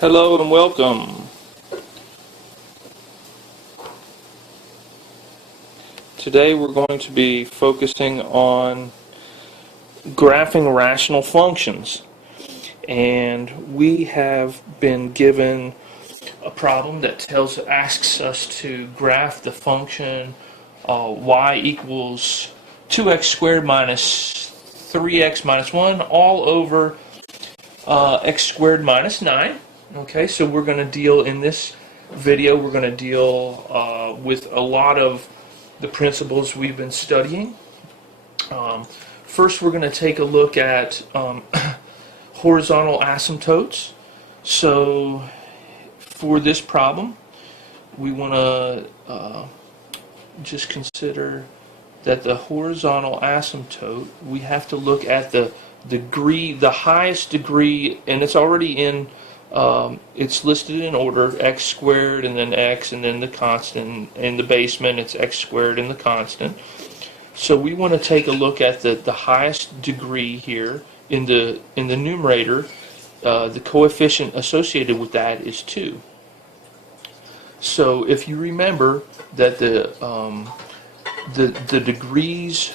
Hello and welcome. Today we're going to be focusing on graphing rational functions. And we have been given a problem that asks us to graph the function y equals 2x squared minus 3x minus 1 all over x squared minus 9. Okay, so we're going to deal in this video, we're going to deal with a lot of the principles we've been studying. First, we're going to take a look at horizontal asymptotes. So for this problem, we want to just consider that the horizontal asymptote, we have to look at the degree, the highest degree, and it's already in, it's listed in order, x squared and then x and then the constant. In the basement it's x squared and the constant. So we want to take a look at the highest degree here. In the numerator, the coefficient associated with that is 2. So if you remember that the degrees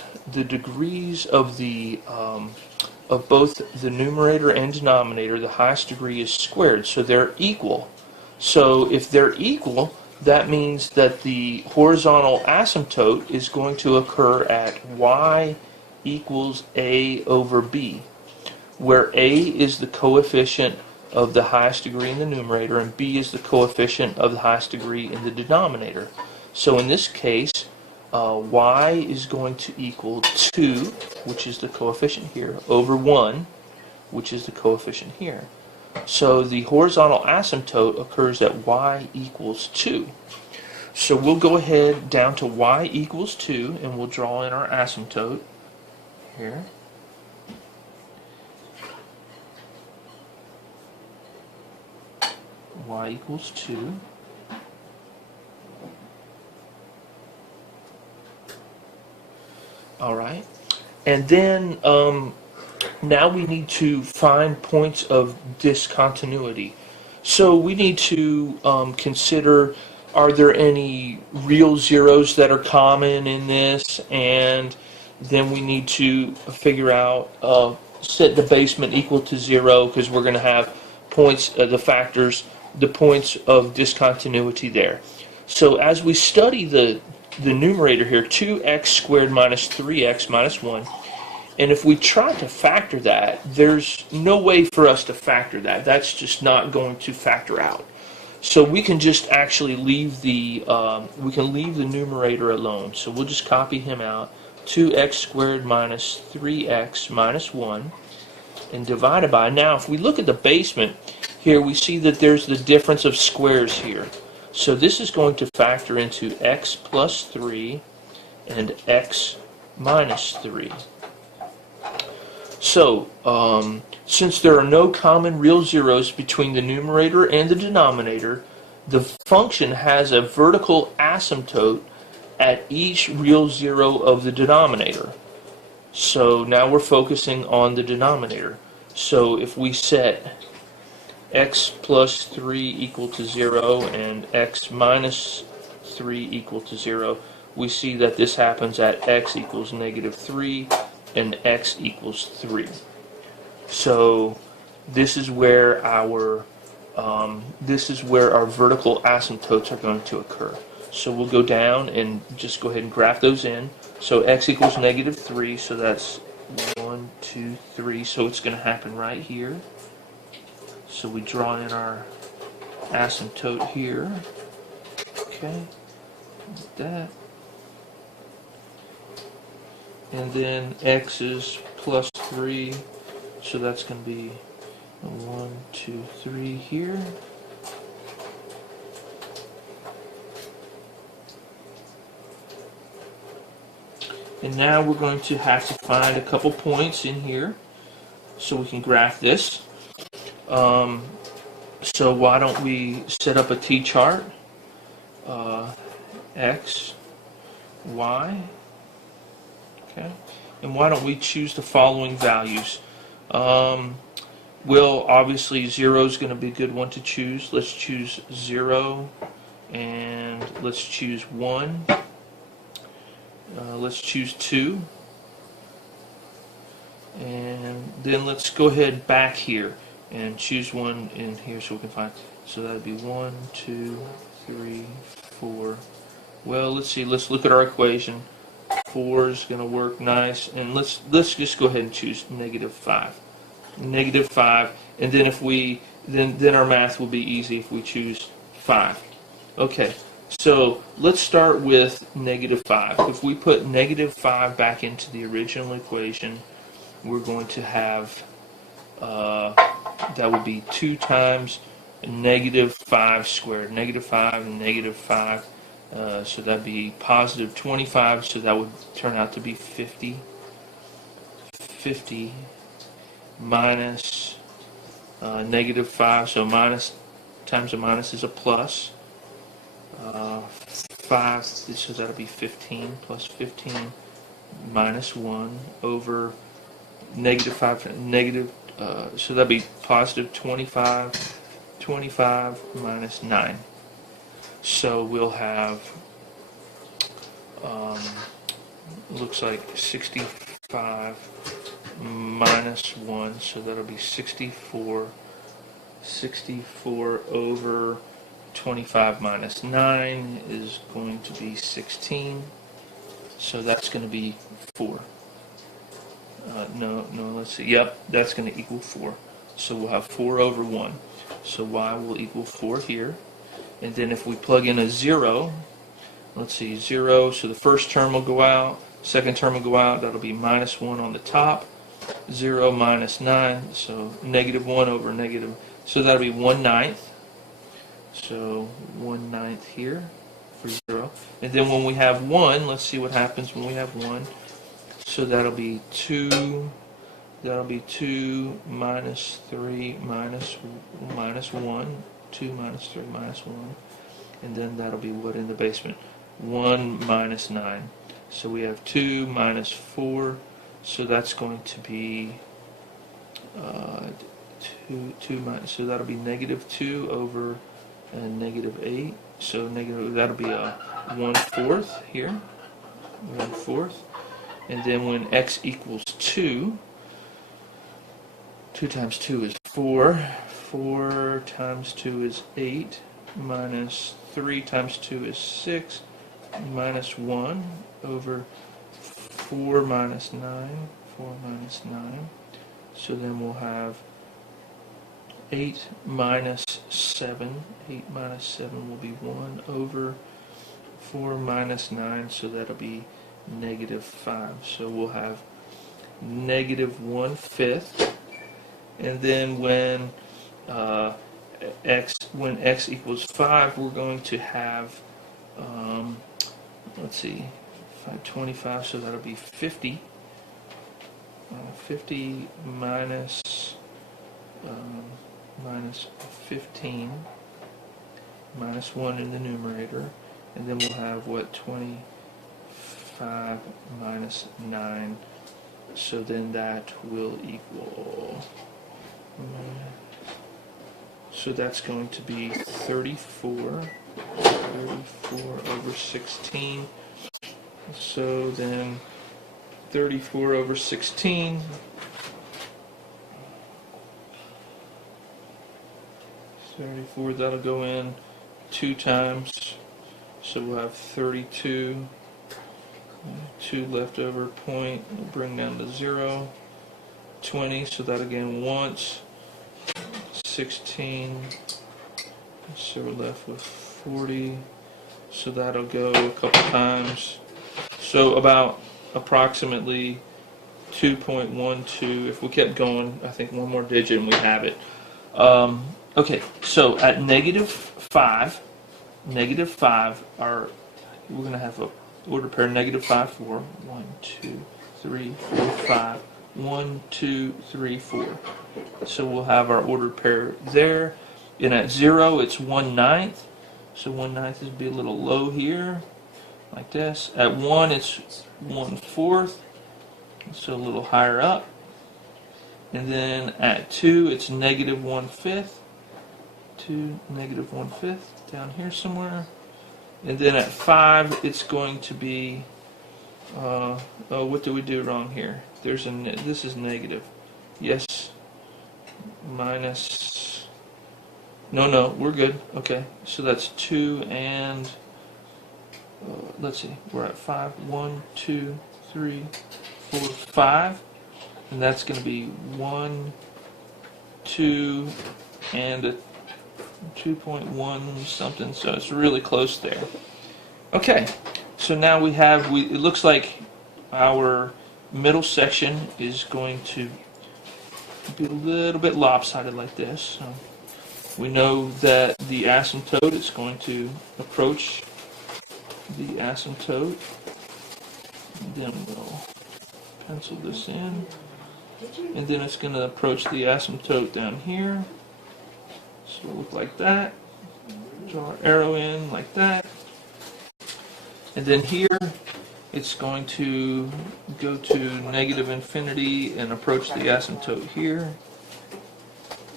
of the of both the numerator and denominator, the highest degree is squared, so they're equal. So if they're equal, that means that the horizontal asymptote is going to occur at y equals a over b, where a is the coefficient of the highest degree in the numerator and b is the coefficient of the highest degree in the denominator. So in this case, y is going to equal 2, which is the coefficient here, over 1, which is the coefficient here. So the horizontal asymptote occurs at y equals 2. So we'll go ahead down to y equals 2 and we'll draw in our asymptote here. Y equals 2. Alright, and then now we need to find points of discontinuity. So we need to consider, are there any real zeros that are common in this, and then we need to figure out, set the basement equal to 0, because we're going to have points, the points of discontinuity there. So as we study the numerator here, 2x squared minus 3x minus 1, and if we try to factor that, there's no way for us to factor that. That's just not going to factor out. So we can just actually leave the numerator alone. So we'll just copy him out, 2x squared minus 3x minus 1, and divided by. Now if we look at the basement here, we see that there's the difference of squares here. So this is going to factor into x plus 3 and x minus 3. So, since there are no common real zeros between the numerator and the denominator, the function has a vertical asymptote at each real zero of the denominator. So now we're focusing on the denominator. So if we set x plus 3 equal to 0 and x minus 3 equal to 0, we see that this happens at x equals negative 3 and x equals 3. So this is where our vertical asymptotes are going to occur. So we'll go down and just go ahead and graph those in. So x equals negative 3, so that's 1, 2, 3, so it's going to happen right here. So we draw in our asymptote here. Okay, like that. And then x is plus 3, so that's going to be 1, 2, 3 here. And now we're going to have to find a couple points in here so we can graph this. So why don't we set up a t-chart, x, y, okay, and why don't we choose the following values. Well, obviously 0 is going to be a good one to choose. Let's choose 0, and let's choose 1. Let's choose 2. And then let's go ahead back here and choose 1 in here so we can find. So that would be 1, 2, 3, 4. Well, let's see. Let's look at our equation. 4 is going to work nice, and let's just go ahead and choose -5. -5, and then if we then our math will be easy if we choose 5. Okay, so let's start with -5. If we put -5 back into the original equation, we're going to have that would be 2 times -5 squared. -5 and -5. So that'd be positive 25, so that would turn out to be 50. 50 minus -5, so minus times a minus is a plus. 5, so that'll be 15, plus 15 minus 1 over -5, so that'd be positive 25, 25 minus 9. So we'll have, looks like 65 minus 1, so that'll be 64. 64 over 25 minus 9 is going to be 16. So that's going to be 4. No, let's see. Yep, that's going to equal 4. So we'll have 4 over 1. So y will equal 4 here. And then if we plug in a 0, let's see, 0, so the first term will go out, second term will go out, that'll be minus 1 on the top, 0 minus 9, so -1 over negative, so that'll be 1/9, so 1/9 here for 0. And then when we have 1, let's see what happens when we have 1, so that'll be 2 minus 3 minus 1, 2 minus 3 minus 1, and then that'll be what in the basement? 1 minus 9. So we have 2 minus 4, so that's going to be 2 minus, so that'll be -2 over -8, so that'll be a 1/4 here, 1/4, and then when x equals 2, 2 times 2 is 4, 4 times 2 is 8, minus 3 times 2 is 6, minus 1 over 4 minus 9, 4 minus 9. So then we'll have 8 minus 7, 8 minus 7 will be 1 over 4 minus 9, so that'll be -5. So we'll have -1/5. And then when x equals 5, we're going to have, let's see, 525, so that'll be 50. 50 minus 15, minus 1 in the numerator, and then we'll have what, 25 minus 9, so then that will equal, so that's going to be 34 over 16, so then 34 over 16, that'll go in 2 times, so we'll have 32, 2 left over point, we'll bring down to 0, 20, so that again once, 16, so we're left with 40, so that'll go a couple times, so about approximately 2.12. If we kept going, I think one more digit and we have it. Okay, so at -5, we're going to have a order pair -5, 4. 1, 2, 3, 4, 5. 1, 2, 3, 4. So we'll have our ordered pair there. And at 0, it's 1/9. So 1/9 is be a little low here, like this. At 1, it's 1/4. So a little higher up. And then at 2, it's negative 1/5. 2, negative 1/5, down here somewhere. And then at 5, it's going to be, oh, what do we do wrong here? There's this is negative. Yes, minus, no, we're good. Okay, so that's 2 and, let's see, we're at 5. 1, 2, 3, 4, 5. And that's going to be 1, 2, and a 2.1 something, so it's really close there. Okay, so now we have, it looks like our middle section is going to be a little bit lopsided like this. So we know that the asymptote is going to approach the asymptote. And then we'll pencil this in. And then it's going to approach the asymptote down here. So it'll look like that. Draw our arrow in like that. And then here, it's going to go to negative infinity and approach the asymptote here.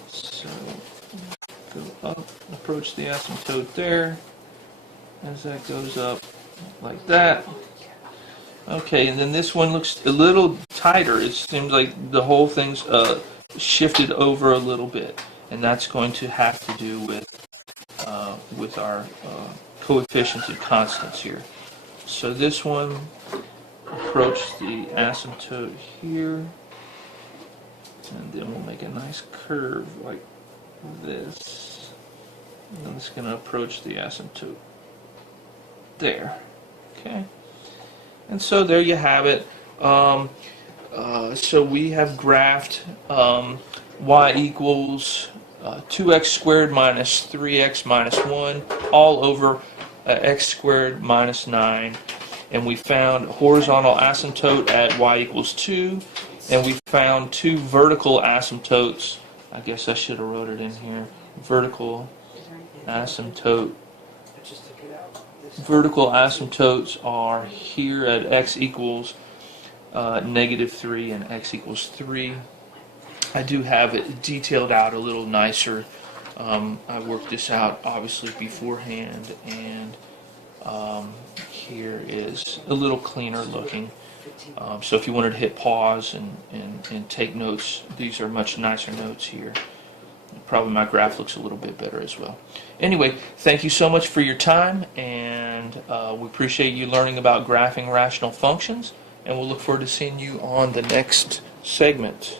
So go up, approach the asymptote there. As that goes up like that. Okay, and then this one looks a little tighter. It seems like the whole thing's shifted over a little bit, and that's going to have to do with our coefficients and constants here. So this one approach the asymptote here, and then we'll make a nice curve like this, and it's going to approach the asymptote there. Okay. And so there you have it. So we have graphed y equals 2x squared minus 3x minus 1 all over x squared minus 9. And we found horizontal asymptote at y equals 2. And we found two vertical asymptotes. I guess I should have wrote it in here. Vertical asymptote. Vertical asymptotes are here at x equals negative 3 and x equals 3. I do have it detailed out a little nicer. I worked this out obviously beforehand, and here is a little cleaner looking. So if you wanted to hit pause and take notes, these are much nicer notes here. Probably my graph looks a little bit better as well. Anyway, thank you so much for your time, and we appreciate you learning about graphing rational functions, and we'll look forward to seeing you on the next segment.